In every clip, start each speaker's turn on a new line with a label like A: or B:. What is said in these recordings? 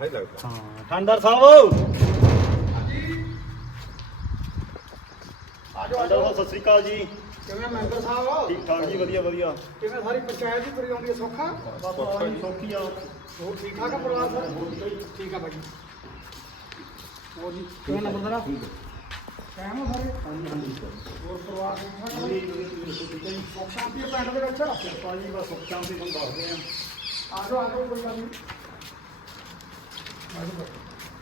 A: ਹੀ ਲੱਗਦਾ।
B: ਹਾਂ ਠੰਡਰ ਸਾਹਿਬ
C: ਆਜੋ
B: ਆਜੋ ਸਤਿ ਸ੍ਰੀ ਅਕਾਲ ਜੀ।
C: ਕਿਵੇਂ ਮੈਂਬਰ ਸਾਹਿਬ?
B: ਠੀਕ ਠਾਕ ਜੀ, ਵਧੀਆ ਵਧੀਆ।
C: ਕਿਵੇਂ ਸਾਰੀ ਪੰਚਾਇਤ ਦੀ ਤੁਰੀ ਆਉਂਦੀ ਹੈ ਸੌਖਾ?
B: ਬਸ ਸੌਖੀ ਆ।
C: ਹੋਰ ਠੀਕ ਠਾਕ ਆ ਪਰਿਵਾਰ ਸਰ? ਠੀਕ ਆ ਬਾਈ। ਹੋਰ ਜੀ ਕਿਵੇਂ ਨੰਬਰ ਦਾ? ਕਾਇਮ ਹੋ ਸਾਰੇ?
B: ਹਾਂਜੀ
C: ਹੋਰ ਪਰਿਵਾਰ ਠੀਕ ਠਾਕ ਆ? ਸੁੱਖ ਸ਼ਾਂਤੀ ਹੈ ਪਿੰਡ ਦੇ ਵਿੱਚ?
B: ਕਿਰਪਾ ਜੀ, ਬਸ ਸੁੱਖ ਸ਼ਾਂਤੀ ਤੁਹਾਨੂੰ ਦੱਸਦੇ ਆ।
C: ਆਜੋ ਆਜੋ ਕੋਈ ਗੱਲ ਨਹੀਂ। ਆਜੋ ਬਾਈ।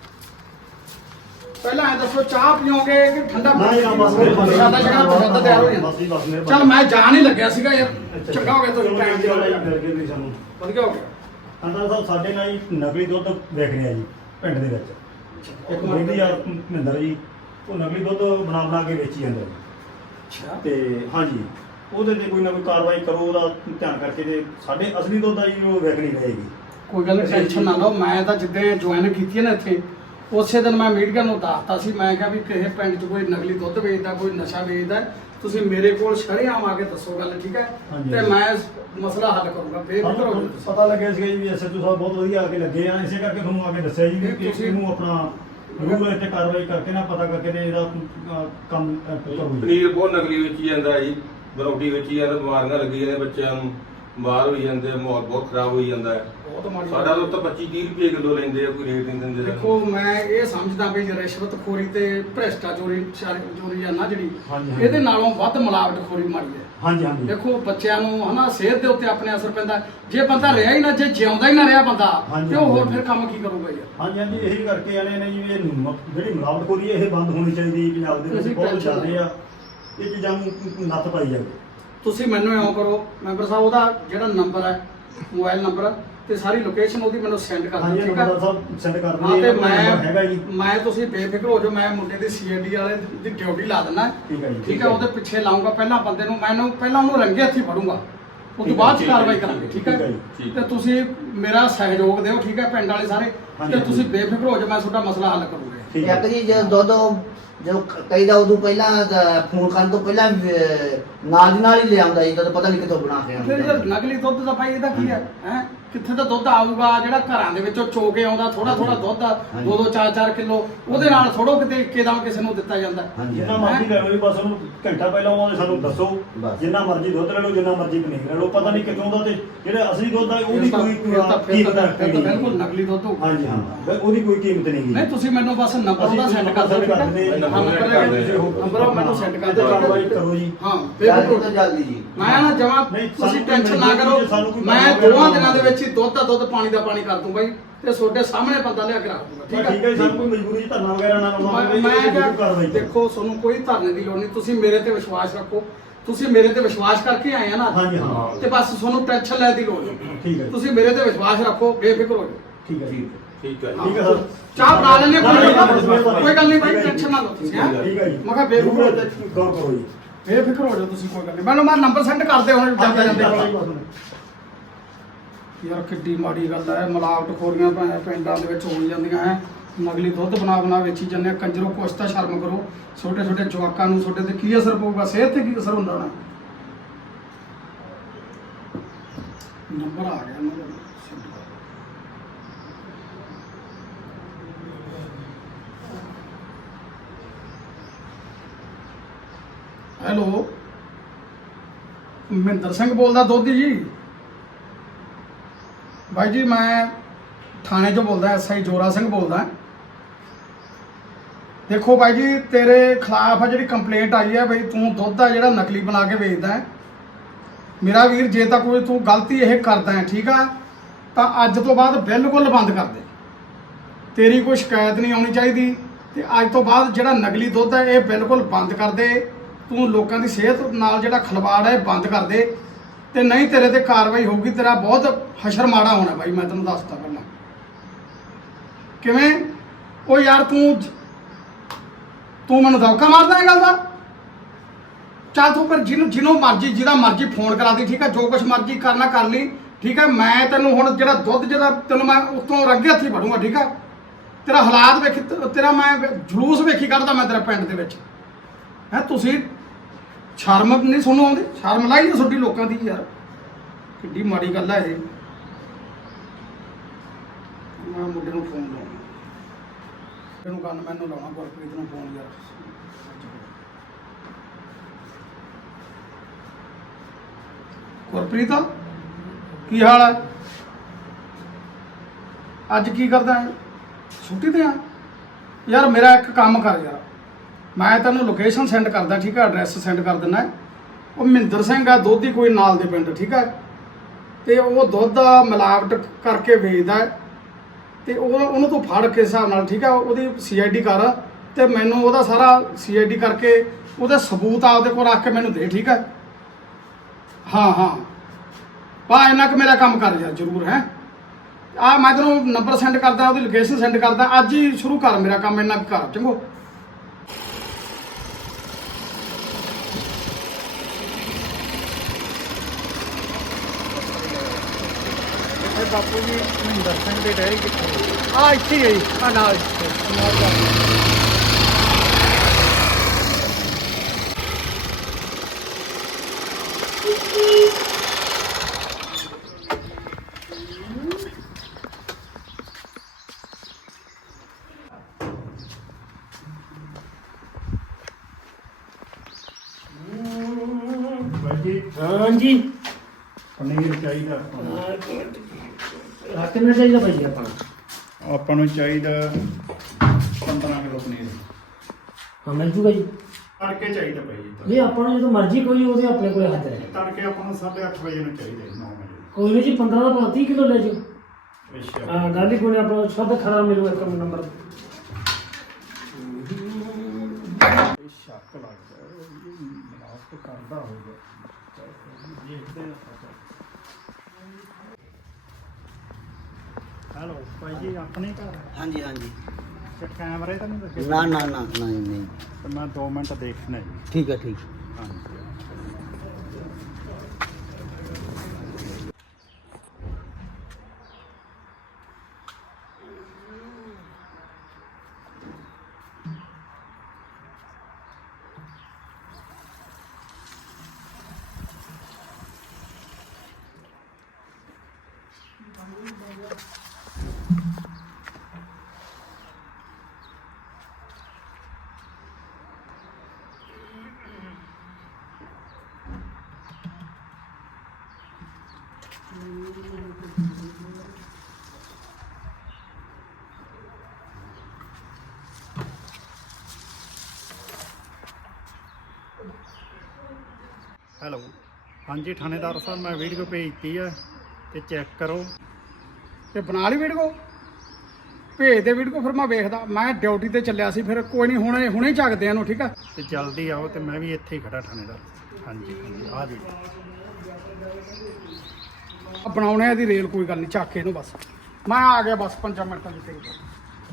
C: ਪਹਿਲਾਂ ਇਹ ਦੱਸੋ ਚਾਹ ਪੀਓਗੇ ਕਿ ਠੰਡਾ
B: ਨਹੀਂ ਨਾ ਬਸ
C: ਸਾਡਾ ਜਿਹੜਾ ਪ੍ਰਬੰਧ ਤਿਆਰ ਹੋ ਜਾਂਦਾ।
B: ਬਸ ਜੀ ਬਸ ਮੇਰੇ
C: ਚੱਲ ਮੈਂ ਜਾਣ ਹੀ ਲੱਗਿਆ ਸੀਗਾ ਯਾਰ, ਚੰਗਾ ਹੋ ਗਿਆ ਤੁਸੀਂ ਟਾਈਮ
B: ਦੀ
C: ਤੇ
B: ਕਰਕੇ ਵੀ ਸਾਨੂੰ
C: ਵਧੀਆ ਹੋ ਗਿਆ।
B: ਠੰਡਰ ਸਾਹਿਬ ਸਾਡੇ ਨਾਲ ਜੀ ਨਕਲੀ ਦੁੱਧ ਵੇਚ ਰਹੇ ਆ ਜੀ ਪਿੰਡ ਦੇ ਵਿੱਚ। ਇੱਕ ਬੇਲੀ ਆ ਮਹਿੰਦਰ ਜੀ, ਉਹ ਨਕਲੀ ਦੁੱਧ ਬਣਾ ਕੇ ਵੇਚੀ ਜਾਂਦਾ ਜੀ।
C: ਅੱਛਾ
B: ਤੇ ਹਾਂਜੀ ਉਹਦੇ ਤੇ ਕੋਈ ਨਾ ਕੋਈ ਕਾਰਵਾਈ ਕਰੋ, ਉਹਦਾ ਧਿਆਨ ਕਰਕੇ। ਤੇ ਸਾਡੇ ਅਸਲੀ ਦੁੱਧ ਆ ਜੀ ਉਹ ਵਿਕ ਨਹੀਂ ਰਹੇਗੀ।
C: ਕੋਈ ਗੱਲ ਨਹੀਂ, ਟੈਨਸ਼ਨ ਨਾ ਲਓ। ਮੈਂ ਤਾਂ ਜਿੱਦਾਂ ਜੁਆਇਨ ਕੀਤੀ ਹੈ ਨਾ ਇੱਥੇ, ਉਸੇ ਦਿਨ ਮੈਂ ਮੀਡੀਆ ਨੂੰ ਦੱਸਤਾ ਸੀ। ਮੈਂ ਕਿਹਾ ਵੀ ਕਿਸੇ ਪਿੰਡ 'ਚ ਕੋਈ ਨਕਲੀ ਦੁੱਧ ਵੇਚਦਾ, ਕੋਈ ਨਸ਼ਾ ਵੇਚਦਾ, ਤੁਸੀਂ ਮੇਰੇ ਕੋਲ ਸ਼ਰੇਆਮ ਆ ਕੇ ਦੱਸੋ ਗੱਲ, ਠੀਕ ਹੈ?
B: ਹਾਂਜੀ।
C: ਤੇ ਮੈਂ ਮਸਲਾ ਹੱਲ ਕਰੂੰਗਾ। ਬੇਫਿਕਰ ਹੋ ਜਾਓ ਤੁਸੀਂ।
B: ਪਤਾ ਲੱਗਿਆ ਸੀਗਾ ਜੀ ਵੀ ਐਸਐਚਓ ਸਾਹਿਬ ਬਹੁਤ ਵਧੀਆ ਆ ਕੇ ਲੱਗੇ ਆ, ਇਸੇ ਕਰਕੇ ਤੁਹਾਨੂੰ ਆ ਕੇ ਦੱਸਿਆ ਜੀ ਵੀ
C: ਤੁਸੀਂ-
B: ਇਹਨੂੰ ਆਪਣਾ ਰੂਲ ਤੇ ਕਾਰਵਾਈ ਕਰਕੇ ਨਾ ਪਤਾ ਕਰਕੇ ਤੇ ਇਹਦਾ ਕੰਮ ਕਰੋ ਜੀ।
A: ਪਨੀਰ ਬਹੁਤ ਨਕਲੀ ਵੇਚੀ ਜਾਂਦਾ ਹੈ ਜੀ, ਬਰੌਟੀ ਵੇਚੀ ਜਾਂਦਾ, ਬਿਮਾਰੀਆਂ ਲੱਗੀ ਜਾਂਦੀਆਂ ਬੱਚਿਆਂ ਨੂੰ, ਬਾਹਰ ਹੋਈ ਜਾਂਦੇ, ਮਾਹੌਲ ਬਹੁਤ ਖਰਾਬ ਹੋਈ ਜਾਂਦਾ ਹੈ।
C: ਬਹੁਤ ਮਾੜੀ
A: ਸਾਡਾ ਤਾਂ 25-30 ਰੁਪਏ ਕਿਲੋ ਲੈਂਦੇ ਆ, ਕੋਈ ਰੇਟ ਨਹੀਂ ਦਿੰਦੇ।
C: ਦੇਖੋ ਮੈਂ ਇਹ ਸਮਝਦਾ ਵੀ ਰਿਸ਼ਵਤਖੋਰੀ ਤੇ ਭ੍ਰਿਸ਼ਟਾਚਾਰੀ ਚੋਰੀ ਆ ਨਾ ਜਿਹੜੀ,
B: ਹਾਂਜੀ, ਹਾਂਜੀ।
C: ਇਹਦੇ ਨਾਲੋਂ ਵੱਧ ਮਿਲਾਵਟਖੋਰੀ ਮਾੜੀ ਹੈ।
B: ਹਾਂਜੀ ਹਾਂਜੀ
C: ਦੇਖੋ ਬੱਚਿਆਂ ਨੂੰ ਹਨਾ ਸਿਹਤ ਦੇ ਉੱਤੇ ਆਪਣੇ ਅਸਰ ਪੈਂਦਾ। ਜੇ ਬੰਦਾ ਰਿਹਾ ਹੀ ਨਾ, ਜੇ ਜਿਉਂਦਾ ਹੀ ਨਾ ਰਿਹਾ ਬੰਦਾ,
B: ਹਾਂਜੀ,
C: ਤੇ ਉਹ ਹੋਰ
B: ਹਾਂਜੀ।
C: ਫਿਰ ਕੰਮ ਕੀ ਕਰੂਗਾ ਯਾਰ?
B: ਹਾਂਜੀ ਹਾਂਜੀ ਇਹੀ ਕਰਕੇ ਆਣੇ ਨੇ ਜੀ ਵੀ ਇਹ ਜਿਹੜੀ ਮਿਲਾਵਟਖੋਰੀ ਇਹ ਬੰਦ ਹੋਣੀ ਚਾਹੀਦੀ ਪੰਜਾਬ ਦੇ ਵਿੱਚ।
C: ਤੁਸੀਂ
B: ਬਹੁਤ
C: ਟੈਨਸ਼ਨ
B: ਜ਼ਿਆਦਾ ਆ, ਇਹ ਚੀਜ਼ਾਂ ਨੂੰ ਨੱਥ ਪਾਈ ਜਾਵੇ।
C: ਤੁਸੀਂ ਮੈਨੂੰ ਇਉਂ ਕਰੋ ਮੈਂਬਰ ਸਾਹਿਬ, ਉਹਦਾ ਜਿਹੜਾ ਨੰਬਰ ਹੈ, ਮੋਬਾਈਲ ਨੰਬਰ ਤੇ ਸਾਰੀ ਲੋਕੇਸ਼ਨ ਉਹਦੀ ਮੈਨੂੰ ਸੈਂਡ ਕਰ
B: ਹਾਂਜੀ
C: ਦਿਓ, ਠੀਕ ਹੈ?
B: ਨੰਬਰ ਸਾਹਿਬ ਸੈਂਡ ਕਰ
C: ਹਾਂ ਤੇ
B: ਦਿੰਦੇ ਹੈਗਾ ਜੀ।
C: ਮੈਂ ਤੁਸੀਂ ਬੇਫਿਕਰ ਹੋ ਜਾਓ, ਮੈਂ ਮੁੰਡੇ ਦੀ ਸੀਆਈਡੀ ਵਾਲੇ ਦੀ ਡਿਊਟੀ ਲਾ ਦਿੰਦਾ।
B: ਠੀਕ ਹੈ ਜੀ,
C: ਠੀਕ ਹੈ? ਉਹਦੇ ਪਿੱਛੇ ਲਾਉਂਗਾ ਪਹਿਲਾਂ ਬੰਦੇ ਨੂੰ, ਮੈਨੂੰ ਪਹਿਲਾਂ ਉਹਨੂੰ ਰੰਗੇ ਹੱਥੀ ਫੜੂੰਗਾ, ਉਸ ਤੋਂ ਬਾਅਦ ਚ ਕਾਰਵਾਈ ਕਰਾਂਗੇ, ਠੀਕ
B: ਠੀਕ ਹੈ
C: ਹੈ?
B: ਜੀ,
C: ਤੇ ਤੁਸੀਂ ਮੇਰਾ ਸਹਿਯੋਗ ਦਿਓ, ਠੀਕ ਹੈ? ਪਿੰਡ ਵਾਲੇ ਸਾਰੇ,
B: ਹਾਂਜੀ,
C: ਤੇ ਤੁਸੀਂ
B: ਹਾਂਜੀ।
C: ਬੇਫਿਕਰ ਹੋ ਜਾਓ, ਮੈਂ ਤੁਹਾਡਾ ਮਸਲਾ ਹੱਲ ਕਰੂੰਗਾ।
B: ਠੀਕ ਹੈ
D: ਇੱਕ ਜੀ ਜਦੋਂ ਦੁੱਧ ਜਦੋਂ ਕਈਦਾ ਉਦੋਂ ਪਹਿਲਾਂ ਫੋਨ ਕਰਨ ਤੋਂ ਪਹਿਲਾਂ ਨਾਲ ਦੀ ਨਾਲ ਹੀ ਲਿਆਉਂਦਾ ਜੀ, ਜਦੋਂ ਪਤਾ ਨਹੀਂ ਕਿੱਥੋਂ ਬਣਾ ਕੇ
C: ਫਿਰ
D: ਆਉਂਦਾ।
C: ਯਾਰ ਨਕਲੀ ਦੁੱਧ ਦਾ ਭਾਈ ਇਹਦਾ ਕੀ ਹੈ? ਹੈ ਕਿੱਥੇ ਤਾਂ ਦੁੱਧ ਆਊਗਾ ਜਿਹੜਾ ਘਰਾਂ ਦੇ ਵਿੱਚੋਂ ਚੋ ਕੇ ਆਉਂਦਾ, ਥੋੜਾ ਥੋੜਾ ਦੁੱਧ, 2-2 4-4 ਕਿਲੋ, ਉਹਦੇ ਨਾਲ ਥੋੜੋ ਕਿਤੇ ਇੱਕਦਮ ਕਿਸੇ ਨੂੰ ਦਿੱਤਾ ਜਾਂਦਾ।
D: ਹਾਂਜੀ
B: ਜਿੰਨਾ ਮਰਜ਼ੀ ਲੈ ਲਓ ਜੀ, ਬਸ ਉਹਨੂੰ ਘੰਟਾ ਪਹਿਲਾਂ ਉਹਨਾਂ ਨੇ ਸਾਨੂੰ ਦੱਸੋ।
D: ਬਸ।
B: ਜਿੰਨਾ ਮਰਜ਼ੀ ਦੁੱਧ ਲੈ ਲਓ, ਜਿੰਨਾ ਮਰਜ਼ੀ ਪਨੀਰ ਲੈ ਲਓ, ਪਤਾ ਨਹੀਂ ਕਿੱਥੋਂ ਦਾ। ਤੇ ਜਿਹੜਾ ਅਸਲੀ ਦੁੱਧ ਆ ਉਹਦੀ
C: ਫਿਰ ਤਾਂ-
B: ਕੋਈ
C: ਫਿਰ ਤਾਂ
B: ਕੀਮਤ
C: ਬਿਲਕੁਲ ਨਕਲੀ ਦੁੱਧ ਹੋਊਗਾ।
B: ਹਾਂਜੀ ਹਾਂ ਉਹਦੀ ਕੋਈ ਕੀਮਤ ਨਹੀਂ ਗੀ।
C: ਨਹੀਂ ਤੁਸੀਂ ਮੈਨੂੰ ਬਸ ਨੰਬਰ ਉਹਦਾ ਸੈਂਡ ਕਰ ਦਿਓ, ਠੀਕ ਹੈ? ਨੰਬਰ ਉਹ ਮੈਨੂੰ ਸੈਂਡ ਕਰ
B: ਤੇ
C: ਦਿਓ,
B: ਕਾਰਵਾਈ
C: ਠੀਕ ਹੈ?
B: ਕਰੋ ਜੀ।
C: ਹਾਂ
D: ਜਲਦੀ
C: ਬਿਲਕੁਲ।
D: ਤੋਂ ਜਲਦੀ ਜੀ।
C: ਮੈਂ ਨਾ ਜਮਾ
B: ਨਹੀਂ,
C: ਤੁਸੀਂ
B: ਸਾਨੂੰ
C: ਟੈਨਸ਼ਨ ਨਾ
B: ਕੋਈ
C: ਕਰੋ,
B: ਸਾਨੂੰ ਕੋਈ
C: ਮੈਂ
B: ਪ੍ਰੋਬਲਮ
C: 2
B: ਨਹੀਂ
C: ਦਿਨਾਂ ਦੇ ਵਿੱਚ ਹੀ ਦੁੱਧ ਦਾ ਦੁੱਧ, ਪਾਣੀ ਦਾ ਪਾਣੀ ਕਰ ਦੂੰ ਬਾਈ, ਤੇ ਤੁਹਾਡੇ ਸਾਹਮਣੇ ਬੰਦਾ ਲਿਆ ਕੇ ਰੱਖ ਦੂੰਗਾ,
B: ਠੀਕ
C: ਠੀਕ
B: ਹੈ
C: ਹੈ?
B: ਜੀ, ਸਾਨੂੰ ਕੋਈ ਮਜਬੂਰੀ ਧਰਨਾ ਵਗੈਰਾ ਨਾ ਲਾਉਣਾ ਪਵੇ,
C: ਮੈਂ
B: ਇਹ
C: ਕਿਹਾ
B: ਕਾਰਵਾਈ ਕਰੋ।
C: ਦੇਖੋ ਤੁਹਾਨੂੰ ਕੋਈ ਧਰਨੇ ਦੀ ਲੋੜ ਨਹੀਂ, ਤੁਸੀਂ ਮੇਰੇ ਤੇ ਵਿਸ਼ਵਾਸ ਰੱਖੋ। ਤੁਸੀਂ ਮੇਰੇ ਤੇ ਵਿਸ਼ਵਾਸ ਕਰਕੇ ਆਏ ਆ ਨਾ,
B: ਹਾਂਜੀ ਹਾਂ
C: ਤੇ ਬਸ ਤੁਹਾਨੂੰ ਟੈਨਸ਼ਨ ਲੈਣ ਦੀ ਲੋੜ ਨਹੀਂ।
B: ਠੀਕ ਹੈ ਜੀ,
C: ਤੁਸੀਂ ਮੇਰੇ ਤੇ ਵਿਸ਼ਵਾਸ ਰੱਖੋ, ਬੇਫਿਕਰ ਹੋ ਜਾਓ।
B: ਠੀਕ ਹੈ ਜੀ,
A: ਠੀਕ ਹੈ ਜੀ।
B: ਠੀਕ ਹੈ ਸਰ।
C: ਚਾਹ ਬਣਾ ਲੈਣੇ,
B: ਨਹੀਂ,
C: ਕੋਈ ਗੱਲ ਨਹੀਂ ਬਾਈ, ਟੈਨਸ਼ਨ ਨਾ ਲਓ ਤੁਸੀਂ, ਹੈਂ?
B: ਠੀਕ ਹੈ ਜੀ।
C: ਮੈਂ ਕਿਹਾ ਬੇਫਿਕਰ ਹੋ ਜਾਓ,
B: ਗੌਰ ਕਰੋ ਜੀ।
C: ਬੇਫਿਕਰ ਹੋ ਜਾਓ ਤੁਸੀਂ, ਕੋਈ ਗੱਲ ਨਹੀਂ। ਮੈਨੂੰ ਨੰਬਰ ਸੈਂਡ ਕਰਦੇ ਹੁਣ ਜਾਂਦੇ ਜਾਂਦੇ। ਯਾਰ ਕਿੱਡੀ ਮਾੜੀ ਗੱਲ ਹੈ, ਮਿਲਾਵਟਖੋਰੀਆਂ ਪਿੰਡਾਂ ਦੇ ਵਿੱਚ ਹੋਈ ਜਾਂਦੀਆਂ ਹੈ। ਨਕਲੀ ਦੁੱਧ ਬਣਾ ਵੇਚੀ ਜਾਂਦੇ ਆ। ਕੰਜਰੋ ਕੁਛ ਤਾਂ ਸ਼ਰਮ ਕਰੋ। ਛੋਟੇ ਛੋਟੇ ਜਵਾਕਾਂ ਨੂੰ ਤੁਹਾਡੇ ਤੇ ਕੀ ਅਸਰ ਪਊਗਾ, ਸਿਹਤ ਤੇ ਕੀ ਅਸਰ ਹੁੰਦਾ ਹੋਣਾ। ਨੰਬਰ ਆ ਗਿਆ ਇਹਨਾਂ ਦਾ। ਹੈਲੋ ਮਹਿੰਦਰ ਸਿੰਘ ਬੋਲਦਾ ਦੋਧੀ ਜੀ। ਭਾਈ ਜੀ ਮੈਂ ਥਾਣੇ 'ਚੋਂ ਬੋਲਦਾ, ਐਸਆਈ ਜੋਰਾ ਸਿੰਘ ਬੋਲਦਾ। ਦੇਖੋ ਭਾਈ ਜੀ ਤੇਰੇ ਖਿਲਾਫ ਆ ਜਿਹੜੀ ਕੰਪਲੇਂਟ ਆਈ ਹੈ ਬਈ ਤੂੰ ਦੁੱਧ ਆ ਜਿਹੜਾ ਨਕਲੀ ਬਣਾ ਕੇ ਵੇਚਦਾ ਹੈ। ਮੇਰਾ ਵੀਰ ਜੇ ਤਾਂ ਕੋਈ ਤੂੰ ਗਲਤੀ ਇਹ ਕਰਦਾ ਹੈ, ਠੀਕ ਆ, ਤਾਂ ਅੱਜ ਤੋਂ ਬਾਅਦ ਬਿਲਕੁਲ ਬੰਦ ਕਰ ਦੇ। ਤੇਰੀ ਕੋਈ ਸ਼ਿਕਾਇਤ ਨਹੀਂ ਆਉਣੀ ਚਾਹੀਦੀ, ਤੇ ਅੱਜ ਤੋਂ ਬਾਅਦ ਜਿਹੜਾ ਨਕਲੀ ਦੁੱਧ ਹੈ ਇਹ ਬਿਲਕੁਲ ਬੰਦ ਕਰ ਦੇ। ਤੂੰ ਲੋਕਾਂ ਦੀ ਸਿਹਤ ਨਾਲ ਜਿਹੜਾ ਖਿਲਵਾੜ ਹੈ ਇਹ ਬੰਦ ਕਰ ਦੇ, ਤੇ ਨਹੀਂ ਤੇਰੇ ਤੇ ਕਾਰਵਾਈ ਹੋਊਗੀ। ਤੇਰਾ ਬਹੁਤ ਹਸ਼ਰ ਮਾੜਾ ਹੋਣਾ ਬਾਈ, ਮੈਂ ਤੈਨੂੰ ਦੱਸਦਾ ਪਹਿਲਾਂ। ਕਿਵੇਂ? ਉਹ ਯਾਰ ਤੂੰ ਮੈਨੂੰ ਧੋਖਾ ਮਾਰਦਾ ਇਹ ਗੱਲ ਦਾ। ਚੱਲ ਤੂੰ ਪਰ ਜਿਹਨੂੰ ਮਰਜ਼ੀ ਜਿਹਦਾ ਮਰਜ਼ੀ ਫੋਨ ਕਰਾ ਦੀ, ਠੀਕ ਹੈ? ਜੋ ਕੁਛ ਮਰਜ਼ੀ ਕਰਨਾ ਕਰ ਲਈ, ਠੀਕ ਹੈ? ਮੈਂ ਤੈਨੂੰ ਹੁਣ ਜਿਹੜਾ ਦੁੱਧ ਜਿਹੜਾ ਤੈਨੂੰ ਮੈਂ ਉੱਤੋਂ ਰੰਗੇ ਹੱਥੀ ਫੜੂੰਗਾ, ਠੀਕ ਹੈ? ਤੇਰਾ ਹਾਲਾਤ ਵੇਖੀ, ਤੇਰਾ ਮੈਂ ਜਲੂਸ ਵੇਖੀ ਕੱਢਦਾ ਮੈਂ ਤੇਰੇ ਪਿੰਡ ਦੇ ਵਿੱਚ, ਹੈ? ਤੁਸੀਂ ਸ਼ਰਮ ਨਹੀਂ ਤੁਹਾਨੂੰ ਆਉਂਦੀ? ਸ਼ਰਮ ਲਾਈ ਹੈ ਤੁਹਾਡੀ ਲੋਕਾਂ ਦੀ ਯਾਰ, ਕਿੱਡੀ ਮਾੜੀ ਗੱਲ ਹੈ ਇਹ। ਮੈਂ ਮੁੰਡੇ ਨੂੰ ਫੋਨ ਲਾਉਣਾ ਇਹਨੂੰ ਕੰਨ ਮੈਨੂੰ ਲਾਉਣਾ ਗੁਰਪ੍ਰੀਤ ਨੂੰ ਫੋਨ ਯਾਰ ਗੁਰਪ੍ਰੀਤ ਕੀ ਹਾਲ ਹੈ ਅੱਜ ਕੀ ਕਰਦਾ ਹੈ ਛੁੱਟੀ ਤੇ ਆ ਯਾਰ ਮੇਰਾ ਇੱਕ ਕੰਮ ਕਰ ਯਾਰ ਮੈਂ ਤੈਨੂੰ ਲੋਕੇਸ਼ਨ ਸੈਂਡ ਕਰਦਾ ਠੀਕ ਹੈ ਐਡਰੈਸ ਸੈਂਡ ਕਰ ਦਿੰਦਾ ਉਹ ਮਹਿੰਦਰ ਸਿੰਘ ਆ ਦੋਧੀ ਕੋਈ ਨਾਲ ਦੇ ਪਿੰਡ ਠੀਕ ਹੈ ਤੇ ਉਹ ਦੁੱਧ ਦਾ ਮਿਲਾਵਟ ਕਰਕੇ ਵੇਚਦਾ ਹੈ ਤੇ ਉਹਨੂੰ ਤੂੰ ਫੜ ਕੇ ਹਿਸਾਬ ਨਾਲ ਠੀਕ ਹੈ ਉਹਦੀ ਸੀਆਈਡੀ ਕਰ ਤੇ ਮੈਨੂੰ ਉਹਦਾ ਸਾਰਾ ਸੀਆਈਡੀ ਕਰਕੇ ਉਹਦੇ ਸਬੂਤ ਆਪਦੇ ਕੋਲ ਰੱਖ ਕੇ ਮੈਨੂੰ ਦੇ ਠੀਕ ਹੈ ਹਾਂ ਪਾ ਇੰਨਾ ਕੁ ਮੇਰਾ ਕੰਮ ਕਰ ਯਾਰ ਜ਼ਰੂਰ ਹੈ ਆ ਮੈਂ ਤੈਨੂੰ ਨੰਬਰ ਸੈਂਡ ਕਰਦਾ ਉਹਦੀ ਲੋਕੇਸ਼ਨ ਸੈਂਡ ਕਰਦਾ ਅੱਜ ਹੀ ਸ਼ੁਰੂ ਕਰ ਮੇਰਾ ਕੰਮ ਇੰਨਾ ਕੁ ਕਰ ਚੰਗੋ
B: ਬਾਪੂ ਜੀ ਮਹਿੰਦਰ ਸਿੰਘ ਦੇ ਡੈਰੀ ਕਿੱਥੇ
C: ਆ ਇੱਥੇ ਹੀ ਆ ਨਾਲ
B: ਬਾਜੀ
E: हाँ जी
B: ਪਨੀਰ ਚਾਹੀਦਾ ਆਪਾਂ ਨੂੰ।
E: रात में चाहिए भाई अपन
B: ਆਪਾਂ ਨੂੰ ਚਾਹੀਦਾ 15 ਕਿਲੋ ਪਨੀਰ
E: हाँ मिल जूगा जी
B: ਤੜਕੇ ਚਾਹੀਦਾ ਭਾਈ ਜੀ
E: ये अपन जो मर्जी कोई हो अपने को हाथ है
B: ਤੜਕੇ ਆਪਾਂ ਨੂੰ 8:30 ਵਜੇ ਨੂੰ ਚਾਹੀਦਾ 9 ਵਜੇ
E: कोई नहीं जी 15 का 30 किलो ले जो
B: ਅੱਛਾ
E: हाँ गाली को अपना शुद्ध खरा मिलो एक नंबर
B: ਸ਼ੱਕ ਲੱਗਦਾ ਇਹ ਮਿਲਾਪ ਕਰਦਾ ਹੋਊਗਾ ਦੇਖਦੇ ਹਾਂ ਹੈਲੋ ਭਾਈ ਜੀ ਆਪਣੇ ਘਰ
D: ਹਾਂਜੀ ਹਾਂਜੀ
B: ਤੇ ਕੈਮਰੇ ਤਾਂ ਨਹੀਂ ਲੱਗੇ
D: ਨਾ ਨਾ ਨਾ ਨਹੀਂ
B: ਤੇ ਮੈਂ 2 ਮਿੰਟ ਦੇਖਣਾ ਜੀ
D: ਠੀਕ ਹੈ ਠੀਕ
B: ਹਾਂਜੀ ਹੈਲੋ ਹਾਂਜੀ ਥਾਣੇਦਾਰ ਸਾਹਿਬ ਮੈਂ ਵੀਡੀਓ ਭੇਜਤੀ ਹੈ ਤੇ ਚੈੱਕ ਕਰੋ
C: ਤੇ ਬਣਾ ਲਈ ਵੀਡੀਓ ਭੇਜ ਦੇ ਵੀਡੀਓ ਫਿਰ ਮੈਂ ਵੇਖਦਾ ਮੈਂ ਡਿਊਟੀ ਤੇ ਚੱਲਿਆ ਸੀ ਫਿਰ ਕੋਈ ਨਹੀਂ ਹੁਣੇ ਝੱਕਦੇ ਇਹਨੂੰ ਠੀਕ ਆ
B: ਤੇ ਜਲਦੀ ਆਓ ਤੇ ਮੈਂ ਵੀ ਇੱਥੇ ਹੀ ਖੜਾ ਥਾਣੇਦਾਰ ਹਾਂਜੀ ਹਾਂਜੀ ਆ ਜੀ
C: ਬਣਾਉਣੇ ਇਹਦੀ ਰੇਲ ਕੋਈ ਗੱਲ ਨਹੀਂ ਝੱਕ ਇਹਨੂੰ ਬਸ ਮੈਂ ਆ ਗਿਆ ਬਸ 5 ਮਿੰਟਾਂ ਦੀ ਤੇਰੇ ਕੋਲ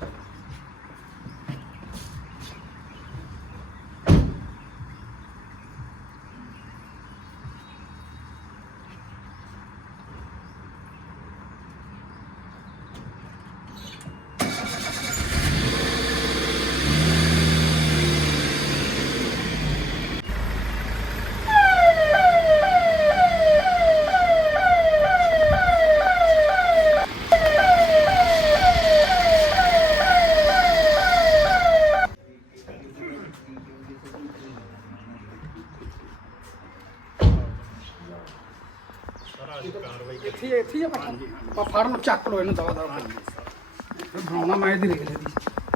C: ਇੱਥੇ ਆ ਆਪਾਂ ਫੜ ਲਓ ਚੱਕ ਲਓ ਇਹਨੂੰ ਦਵਾ ਦਵਾ ਬਣਾਉਣਾ ਮੈਂ ਇਹਦੀ ਰੇਲ ਇਹਦੀ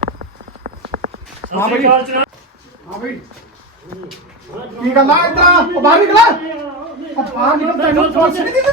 C: ਹਾਂ ਬਈ ਹਾਂ ਬਈ ਕੀ ਗੱਲ ਆ ਇੱਦਾਂ ਉਹ ਬਾਹਰ ਨਿਕਲ ਉਹ ਬਾਹਰ ਨਿਕਲ ਤੈਨੂੰ ਪੁੱਛ ਨਹੀਂ ਦਿੱਤੀ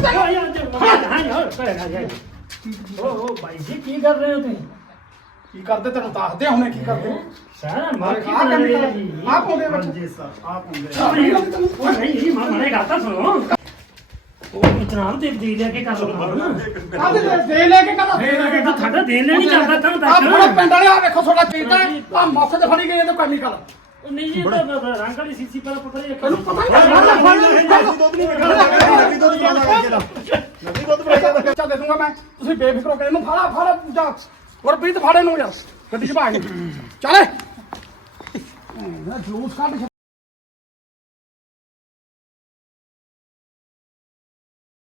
C: ਤੈਨੂੰ
E: ओ भाई जी की कर रहे हो तुम
C: ਕੀ ਕਰਦੇ ਤੈਨੂੰ ਦੱਸਦੇ ਆ ਹੁਣੇ ਕੀ ਕਰਦੇ
E: सारा
C: ਆ
E: माखी
C: ਕੰਮ
E: बना रहे जी
C: ਆ ਪਾਉਂਦੇ ਵਿੱਚ
B: ਹਾਂਜੀ ਸਰ ਆ ਪਾਉਂਦੇ
E: ओ नहीं मैंने कहा था सुनो ओ इतना तो दे लेके कर लो ना
C: ਆ ਦੇ ਲੈ ਕੇ ਕਹਦਾ ਦੇ ਲੈ ਕੇ
E: तो थोड़ा देने नहीं चाहता था
C: ਆ ਬੜਾ ਪਿੰਡ ਵਾਲੇ ਆ ਵੇਖੋ ਤੁਹਾਡਾ ਚੀਤਾ ਆ ਮੌਕੇ ਤੇ ਫੜੀ ਗਏ ਤੇ ਕੈਮੀਕਲ
E: नहीं जी तो रंग वाली सीसी पर पकड़ ये
C: ਤੈਨੂੰ ਪਤਾ ਹੀ ਨਹੀਂ
B: ਦੁੱਧ ਨਹੀਂ ਵੇਖਣਾ ਨਵੀਂ ਦੁੱਧ ਬਣਾ ਕੇ ਨਵੀਂ ਦੁੱਧ ਬਣਾ ਕੇ
C: ਬੱਚਾ ਦੇ ਦੂੰਗਾ ਮੈਂ ਤੁਸੀਂ ਬੇਫਿਕਰ ਹੋ ਕੇ ਇਹਨੂੰ ਫੜਾ ਜਾ ਗੁਰਪ੍ਰੀਤ ਫੜ ਇਹਨੂੰ ਯਾਰ ਗੱਡੀ 'ਚ ਭਾਗ ਚੱਲੇ ਜਲੂਸ ਕੱਢ